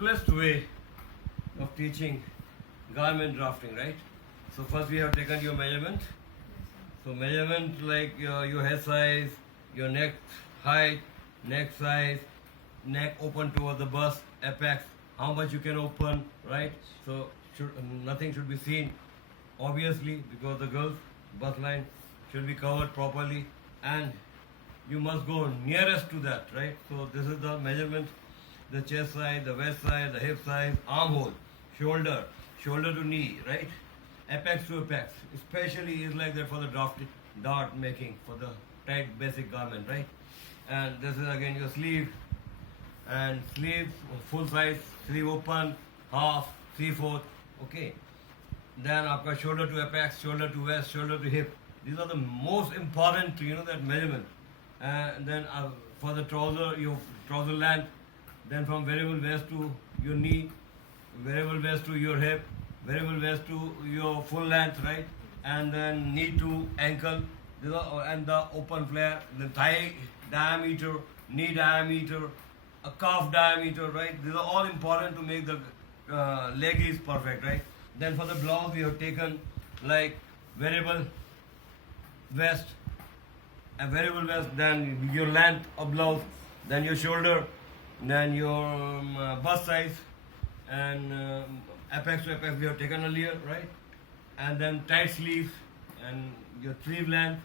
simplest way of teaching garment drafting, right? So first we have taken your measurement. So measurement like your head size, your neck height, neck size, neck open towards the bust, apex, how much you can open, right? So nothing should be seen, obviously, because the girl's bust line should be covered properly, and you must go nearest to that, right? So this is the measurement, the chest size, the waist size, the hip size, armhole, shoulder, shoulder to knee, right? Apex to apex, especially is like that for the dart making, for the tight basic garment, right? And this is again your sleeve, and sleeve full size, sleeve open, half, 3/4, okay. Then आपका shoulder to apex, shoulder to waist, shoulder to hip. These are the most important, that measurement. And then for the trouser, your trouser length, then from variable waist to your knee, variable waist to your hip, variable waist to your full length, right? And then knee to ankle, and the open flare, the thigh diameter, knee diameter, a calf diameter, right? These are all important to make the leg is perfect, right? Then for the blouse, we have taken like variable waist, a variable waist, then your length of blouse, then your shoulder, then your bust size, and apex to apex we have taken earlier, right? And then tight sleeves, and your sleeve length,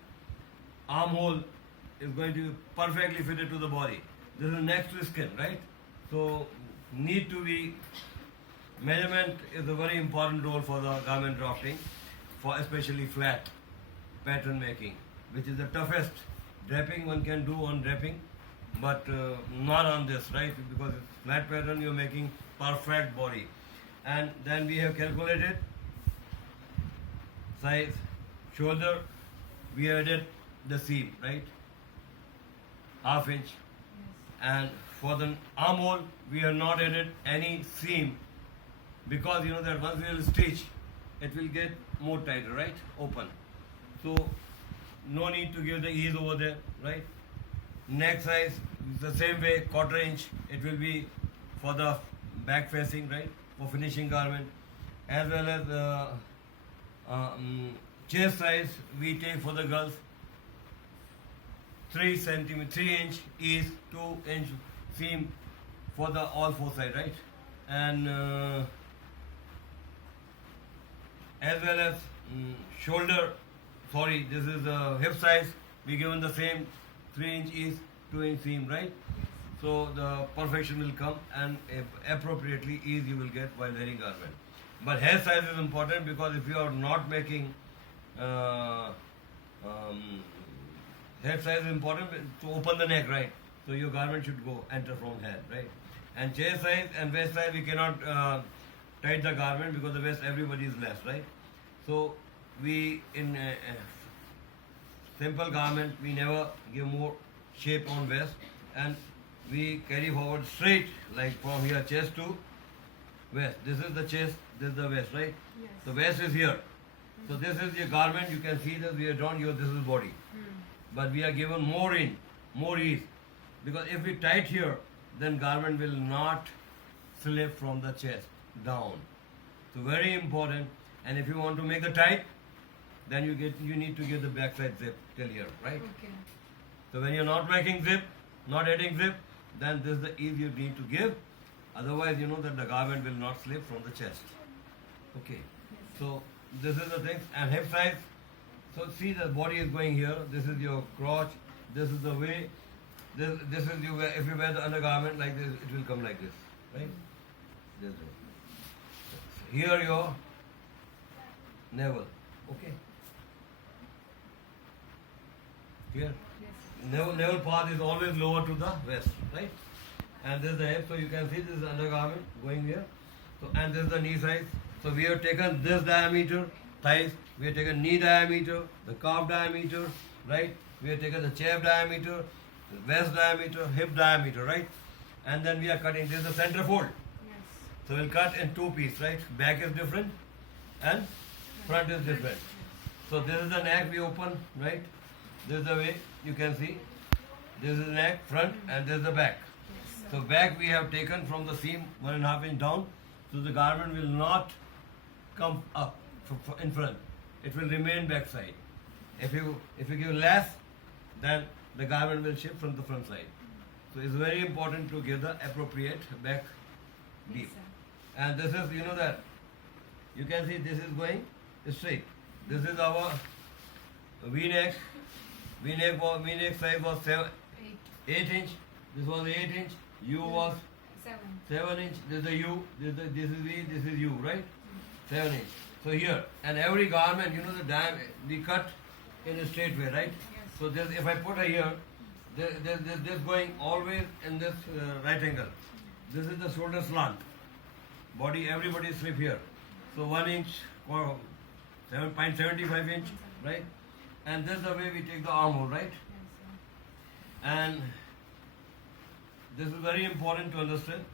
armhole is going to be perfectly fitted to the body. This is next to skin, right? So need to be, measurement is a very important role for the garment drafting, for especially flat pattern making, which is the toughest draping one can do on draping, but not on this, right? Because it's flat pattern, you're making perfect body. And then we have calculated size, shoulder, we added the seam, right? Half inch. And for the armhole, we have not added any seam, because that once we will stitch, it will get more tighter, right? Open. So no need to give the ease over there, right? Neck size is the same way, 1/4 inch. It will be for the back facing, right? For finishing garment, as well as chest size we take for the girls 3 inch is 2 inch seam for the all four side, right? And as well as shoulder, sorry, this is hip size, we given the same 3 inch is 2 inch seam, right? So the perfection will come, and appropriately ease you will get while wearing garment. But hair size is important, because if you are not making head size is important to open the neck, right? So your garment should enter from head, right? And chest size and waist size, we cannot tight the garment, because the waist everybody is less, right? So we in simple garment, we never give more shape on waist, and we carry forward straight, like from here, chest to waist. This is the chest, this is the waist, right? Yes. The waist is here. So this is your garment. You can see that we have drawn this is body. But we are given more ease. Because if we tight here, then garment will not slip from the chest down. So very important. And if you want to make the tight, then you need to give the backside zip till here, right? Okay. So when you're not making zip, not adding zip, then this is the ease you need to give. Otherwise, that the garment will not slip from the chest. Okay. So this is the thing. And hip size. So see, the body is going here. This is your crotch. This is the way. This is you. If you wear the undergarment like this, it will come like this, right? This way. Here your navel. Okay. Here. Yes. Navel part is always lower to the waist, right? And this is the hip. So you can see this is undergarment going here. So and this is the knee size. So we have taken this diameter, thighs. We have taken knee diameter, the calf diameter, right? We have taken the calf diameter, the waist diameter, hip diameter, right? And then we are cutting. This is the center fold. Yes. So we'll cut in 2 pieces, right? Back is different and front is different. So this is the neck we open, right? This is the way you can see. This is the neck, front, and this is the back. Yes. So back we have taken from the seam 1.5 inch down, so the garment will not come up in front. It will remain backside. If you give less, then the garment will shift from the front side. So it's very important to give the appropriate back deep. And this is, that you can see this is going straight. This is our V-neck. V-neck size was 8 inch. This was 8 inch. U was 7 inch. This is the U. This is V. This is U, right? 7 inch. So here, and every garment, the diameter we cut in a straight way, right? So this, if I put a here, this going always in this right angle. This is the shoulder slant. Body, everybody slip here. So 1 inch or 7.75 inch, right? And this is the way we take the armhole, right? And this is very important to understand.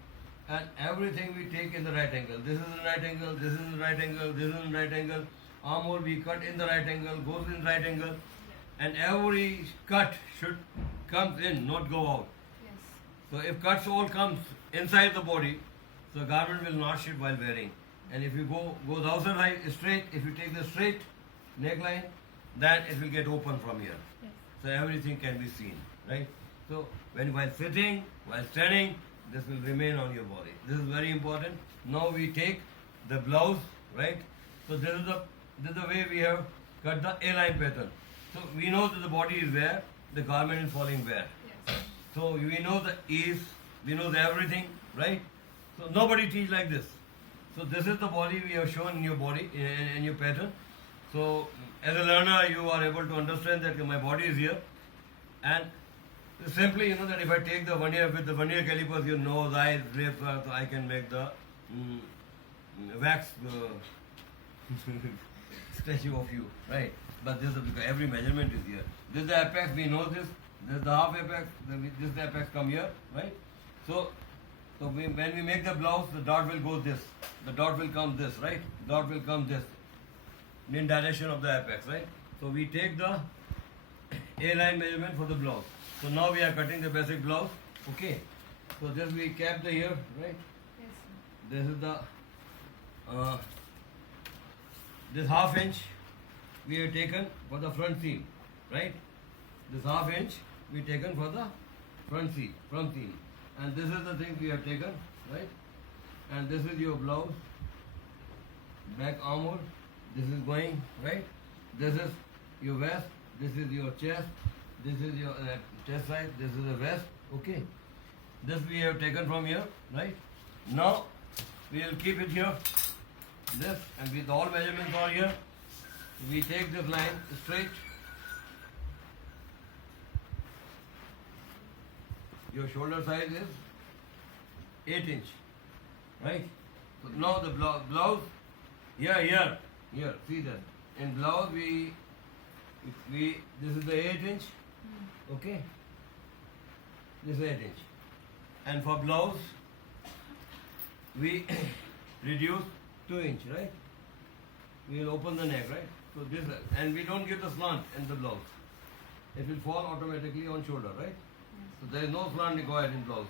And everything we take in the right angle. This is the right angle, this is the right angle, this is the right angle. Armhole we cut in the right angle, goes in right angle. And every cut should come in, not go out. So if cuts all comes inside the body, so garment will not shift while wearing. And if you goes outside high, straight, if you take the straight neckline, then it will get open from here. So everything can be seen, right? So while sitting, while standing, this will remain on your body. This is very important. Now we take the blouse, right? So this is the way we have cut the A-line pattern. So we know that the body is where, the garment is falling where. So we know the ease, we know the everything, right? So nobody teach like this. So this is the body we have shown in your body, in your pattern. So as a learner, you are able to understand that my body is here. And simply, that if I take the vernier with the vernier calipers, your nose, eyes, lips, so I can make the wax statue of you, right? But this is because every measurement is here. This is the apex, we know this. This is the half apex, this is the apex come here, right? So when we make the blouse, the dot will go this. The dot will come this, right? Dot will come this. In direction of the apex, right? So we take the A-line measurement for the blouse. So now we are cutting the basic blouse, okay? So just we cap the here, right? This is the, this half inch we have taken for the front seam, right? This half inch we taken for the front seam. And this is the thing we have taken, right? And this is your blouse, back armhole, this is going, right? This is your vest, this is your chest, this is your chest size, this is the vest, okay? This we have taken from here, right? Now we will keep it here, this, and with all measurements are here, we take this line straight. Your shoulder size is 8 inch, right? So now the blouse, here, see that. In blouse this is the 8 inch, okay? This is 8 inch. And for blouse, we reduce 2 inch, right? We will open the neck, right? So this, and we don't give the slant in the blouse. It will fall automatically on shoulder, right? So there is no slant required in blouse.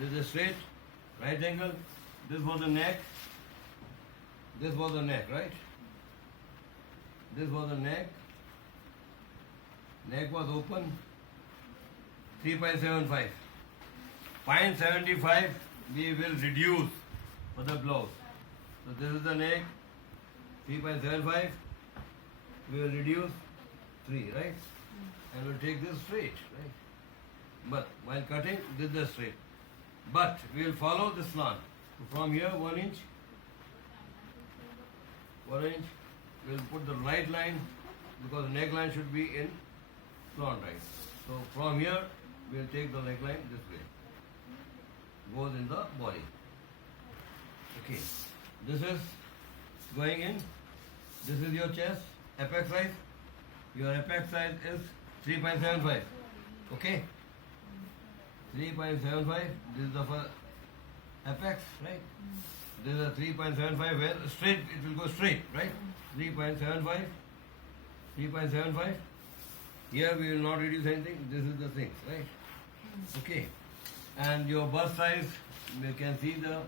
This is a straight, right angle. This was the neck. This was the neck, right? This was the neck. Neck was open. 3.75. 0.75 we will reduce for the blouse. So this is the neck. 3.75. We will reduce 3, right? And we'll take this straight, right? But while cutting, this is straight. But we will follow the slant. So from here, 1 inch. 1 inch. We will put the right line because the neckline should be in front, right? So from here, we will take the neckline this way. Goes in the body. Okay. This is going in. This is your chest, apex size. Your apex size is 3.75. Okay? 3.75. This is the apex, right? This is a 3.75 where straight, it will go straight, right? 3.75. 3.75. Here we will not reduce anything. This is the thing, right? Okay. and your bust size. You can see the